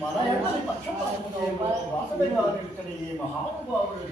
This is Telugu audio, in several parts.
మన ఎండని పక్షపాతంతో వాసనగా ఇక్కడ ఈ మహానుభావుడు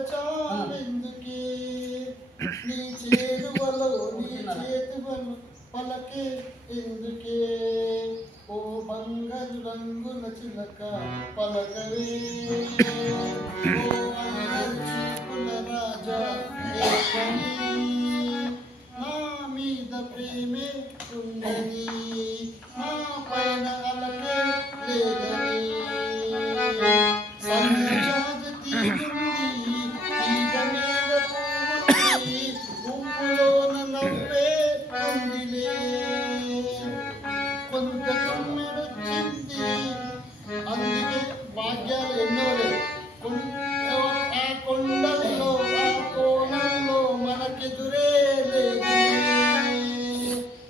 మరచావెందుకే నీ చేరువలో నీ చేతువలు పలకే ఎందుకే ఓ బంగారు రంగుల చిలక పలకవే ఓ అందరి చూపుల రాజా ఏ పని నా మీద ప్రేమే ఉన్నది నా పైన అలకే లేదని సన్నజాజ తీగుంది తీగ మీద పువ్వుంది పువ్వులోన నవ్వే ఉందిలే కొంత తొమ్మిదొచ్చింది అందుకే భాగ్యాలు ఎన్నోలే ఆ కొండల్లో ఆ కోణంలో మనకెదురే లేదు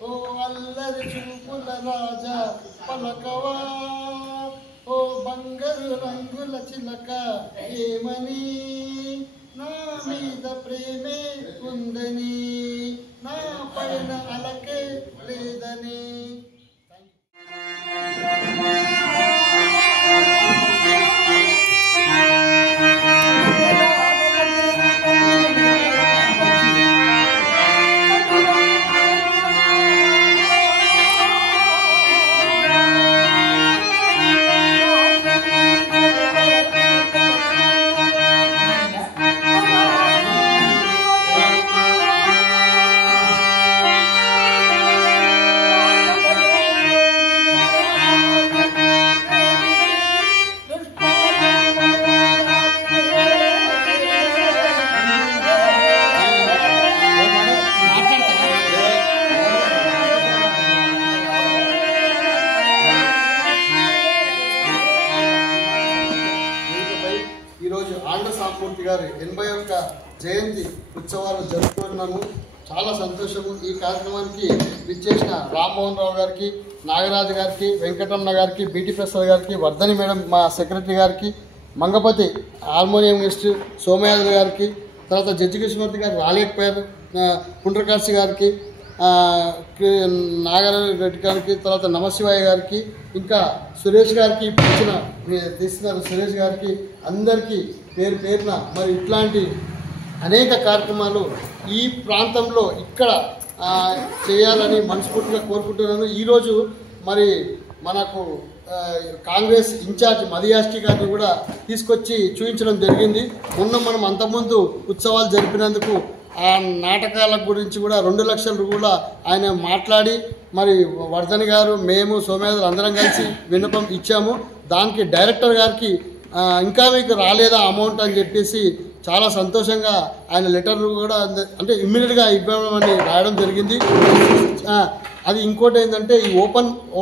ఓ అల్లరి చూపుల రాజా పలకవా ఓ బంగారు రంగుల చిలక ఏమని నా మీద ప్రేమే ఉందని నా పైన అలకే లేదని ఈరోజు ఆంధ్ర సాంబమూర్తి గారి 81వ జయంతి ఉత్సవాలు జరుపుకున్నాము. చాలా సంతోషము. ఈ కార్యక్రమానికి విచ్చేసిన రామ్మోహన్ రావు గారికి, నాగరాజు గారికి, వెంకటరమణ గారికి, బీటీ ప్రసాద్ గారికి, వర్ధని మేడం మా సెక్రటరీ గారికి, మంగపతి హార్మోనియం గెస్ట్ సోమయాజుల గారికి, తర్వాత జడ్జి కృష్ణమూర్తి గారు రాలేకపోయారు, పుండ్రకాశి గారికి, నాగరెడ్డి గారికి, తర్వాత నమశివాయ గారికి, ఇంకా సురేష్ గారికి తీస్తున్నారు సురేష్ గారికి, అందరికీ పేరు పేరున మరి ఇట్లాంటి అనేక కార్యక్రమాలు ఈ ప్రాంతంలో ఇక్కడ చేయాలని మనస్ఫూర్తిగా కోరుకుంటున్నాను. ఈరోజు మరి మనకు కాంగ్రెస్ ఇన్ఛార్జ్ మదియాష్టి గారిని కూడా తీసుకొచ్చి చూపించడం జరిగింది. మనం అంతకుముందు ఉత్సవాలు జరిపినందుకు ఆ నాటకాల గురించి కూడా 2 లక్షలు కూడా ఆయన మాట్లాడి మరి వర్ధని గారు మేము సోమయాజులు అందరం కలిసి విన్నపం ఇచ్చాము. దానికి డైరెక్టర్ గారికి ఇంకా మీకు రాలేదా అమౌంట్ అని చెప్పేసి చాలా సంతోషంగా ఆయన లెటర్ కూడా అంటే ఇమ్మీడియట్గా ఇవ్వమని రాయడం జరిగింది. అది ఇంకోటి ఏంటంటే ఈ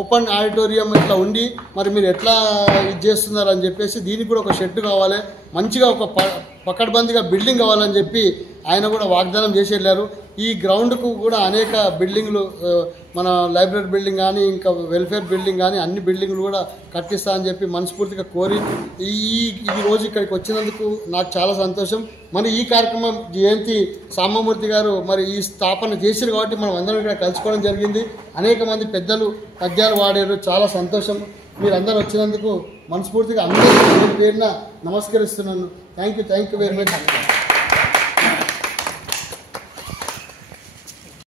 ఓపెన్ ఆడిటోరియం ఇట్లా ఉండి మరి మీరు ఎట్లా ఇది చేస్తున్నారు అని చెప్పేసి దీనికి కూడా ఒక షెడ్ కావాలి, మంచిగా ఒక పకడ్బందీగా బిల్డింగ్ కావాలని చెప్పి ఆయన కూడా వాగ్దానం చేసి వెళ్ళారు. ఈ గ్రౌండ్కు కూడా అనేక బిల్డింగ్లు మన లైబ్రరీ బిల్డింగ్ కానీ ఇంకా వెల్ఫేర్ బిల్డింగ్ కానీ అన్ని బిల్డింగ్లు కూడా కట్టిస్తా అని చెప్పి మనస్ఫూర్తిగా కోరి ఈ రోజు ఇక్కడికి వచ్చినందుకు నాకు చాలా సంతోషం. మరి ఈ కార్యక్రమం జయంతి సాంబమూర్తి గారు మరి ఈ స్థాపన చేశారు కాబట్టి మనం అందరం ఇక్కడ కలుసుకోవడం జరిగింది. అనేక మంది పెద్దలు పద్యాలు వాడారు, చాలా సంతోషం. మీరందరూ వచ్చినందుకు మనస్ఫూర్తిగా అందరూ పేరున నమస్కరిస్తున్నాను. Thank you very much.